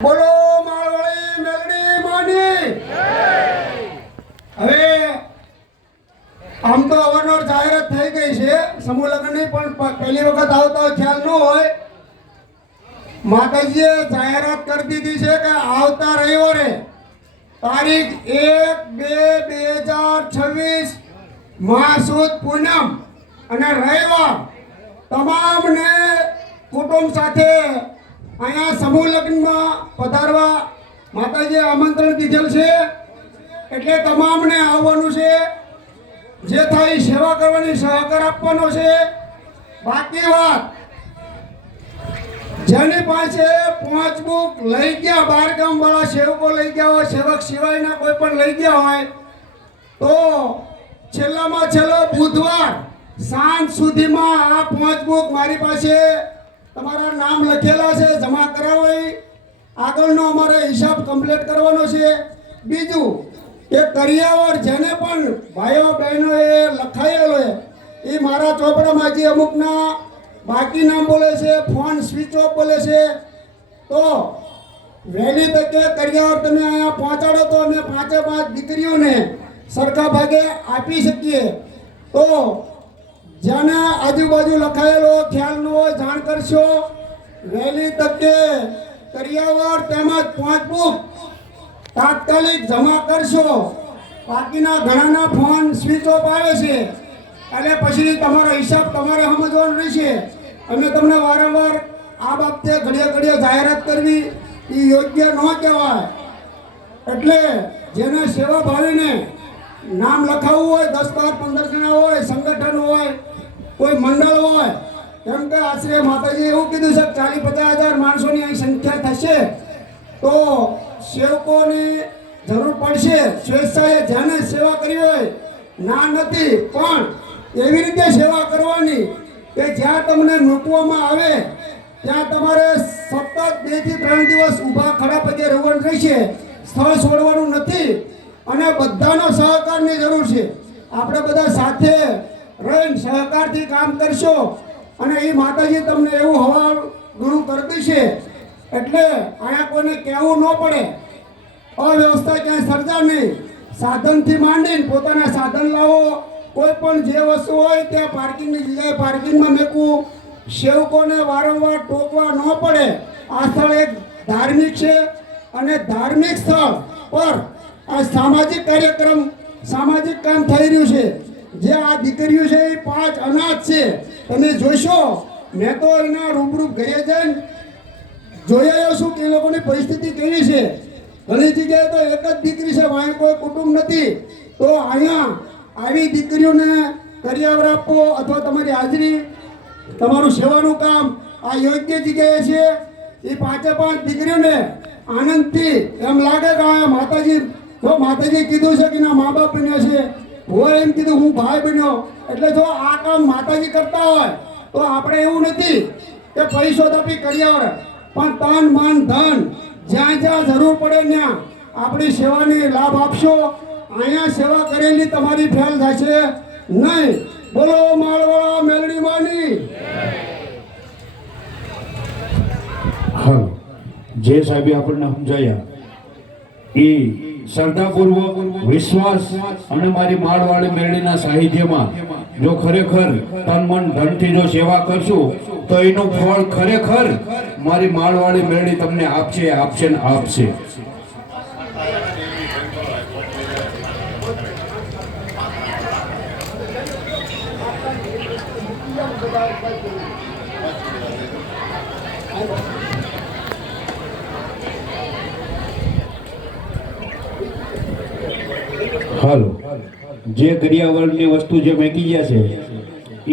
બોલો માળવાળી મેલડી માની હવે આમ તો અવારનવાર જાહેરાત થઈ ગઈ છે સમૂહ લગ્નની, પણ પહેલી વખત આવતો ખ્યાલ ન હોય. માતાજીએ જાહેરાત કરી દીધી છે કે આવતા રવિવારે તારીખ 1-2-2026 મહાસુદ પૂનમ અને રવિવાર તમામને કુટુંબ સાથે અહીંયા સમૂહ લગ્નમાં પધારવા માતાજીએ આમંત્રણ દીધેલ છે. એટલે તમામને આવવાનું છે. જે થાય સેવા કરવાની સહકાર આપવાનો છે. બાકી વાત જેની પાસે 5 બુક લઈ ગયા, 12 ગામ વાળા સેવકો લઈ ગયા હોય, સેવક સિવાયના કોઈ પણ લઈ ગયા હોય તો છેલ્લામાં છેલ્લો બુધવાર સાંજ સુધીમાં આ 5 બુક મારી પાસે તમારા નામ લખેલા છે જમા કરાવી આગળનો અમારે હિસાબ કમ્પ્લીટ કરવાનો છે. બીજું કે કરિયાવર જેને પણ ભાઈઓ બહેનોએ લખાયેલો એ મારા ચોપડામાં જે અમુકના બાકી નામ બોલે છે, ફોન સ્વિચ ઓફ બોલે છે, તો વહેલી તકે કરિયાવર તમે અહીંયા પહોંચાડો તો અમે 5 દીકરીઓને સરખા ભાગે આપી શકીએ. તો જેને આજુબાજુ લખાયેલો ખ્યાલ ન હોય જાણ કરશો. વહેલી તકે કરિયાવર તેમજ 5 બુક તાત્કાલિક જમા કરશો. બાકીના ઘણાના ફોન સ્વિચ ઓફ આવે છે એટલે પછી તમારો હિસાબ તમારે સમજવાનો રહેશે. અમે તમને વારંવાર આ બાબતે ઘડીએ જાહેરાત કરવી એ યોગ્ય ન કહેવાય. એટલે જેને સેવા ભાવીને નામ લખાવવું હોય, 10-15 જણા હોય, સંગઠન હોય, કોઈ મંડળ હોય, કેમ કે આશરે માતાજી એવું કીધું છે 40-50 હજાર માણસોની અહીં સંખ્યા થશે તો સેવકોની જરૂર પડશે. સ્વેચ્છાએ જેને સેવા કરી હોય ના નથી, પણ એવી રીતે સેવા કરવાની કે જ્યાં તમને મૂકવામાં આવે ત્યાં તમારે સતત 2 થી 3 દિવસ ઊભા ખડા પગે રહેવાનું રહેશે. સ્થળ છોડવાનું નથી અને બધાનો સહકારની જરૂર છે. આપણે બધા સાથે રહીને સહકારથી કામ કરશો અને એ માતાજી તમને એવું હવા ઘણું કરી દેશે. એટલે અહીંયા કોઈને કહેવું ન પડે, અવ્યવસ્થા ક્યાંય સર્જા નહીં. સાધનથી માંડીને પોતાના સાધન લાવો. કોઈ પણ જે વસ્તુ હોય ત્યાં પાર્કિંગની જગ્યાએ પાર્કિંગમાં મૂકવું. સેવકોને વારંવાર ટોકવા ન પડે. આ સ્થળ એક ધાર્મિક છે અને ધાર્મિક સ્થળ પર આ સામાજિક કાર્યક્રમ, સામાજિક કામ થઈ રહ્યું છે. જે આ દીકરીઓ છે એ 5 અનાથ છે. તમે જોશો, મેં તો એના રૂબરૂ ઘરે જઈને જોઈ આવ્યો છું કે એ લોકોની પરિસ્થિતિ કેવી છે. ઘણી જગ્યાએ તો એક જ દીકરી છે, વાંહે કોઈ કુટુંબ નથી. તો અહીંયા આવી દીકરીઓને કરિયાવર આપવો અથવા તમારી હાજરી, તમારું સેવાનું કામ આ યોગ્ય જગ્યાએ છે. એ 5 દીકરીઓને આનંદથી એમ લાગે કે આ માતાજી, જો માતાજી કીધું છે કે ના મા બાપ બન્યો છે, હોય એમ કીધું હું ભાઈ બન્યો. એટલે જો આ કામ માતાજી કરતા હોય તો આપણે એવું નથી કે પૈસો આપી કરિયાવર, પણ તન મન ધન જ્યાં જ્યાં જરૂર પડે ત્યાં આપણી સેવાની લાભ આપશો. અહીંયા સેવા કરેલી તમારી ફેલ થશે નહીં. બોલો માળવાળા મેલડી માની. હા, જે સાહેબે આપણને સમજાયા એ શ્રદ્ધાપૂર્વક, વિશ્વાસ અને મારી માળવાળી મેળડીના સાહિત્યમાં જો ખરેખર તન મન ધનથી જો સેવા કરશું તો એનું ફળ ખરેખર મારી માળવાળી મેળડી તમને આપશે ને આપશે. હાલો, જે કરિયાવરની વસ્તુ જે મેકી ગયા છે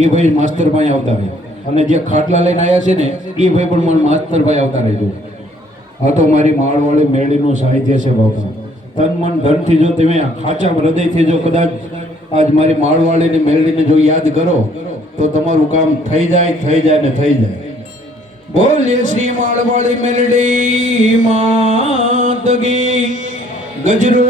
એ ભાઈ માસ્તર ભાઈ આવતા રહે, અને જે ખાટલા લઈને આવ્યા છે ને એ ભાઈ પણ મને માસ્તર ભાઈ આવતા રહેજો. આ તો મારી માળવાળી મેળડીનું સાહિત્ય છે બાપા. તન મન ધનથી જો તમે ખાચા હૃદયથી જો કદાચ આજ મારી માળવાળીની મેળડીને જો યાદ કરો તો તમારું કામ થઈ જાય ને થઈ જાય. બોલીએ શ્રી માળવાળી મેળડી માત કી ગજરો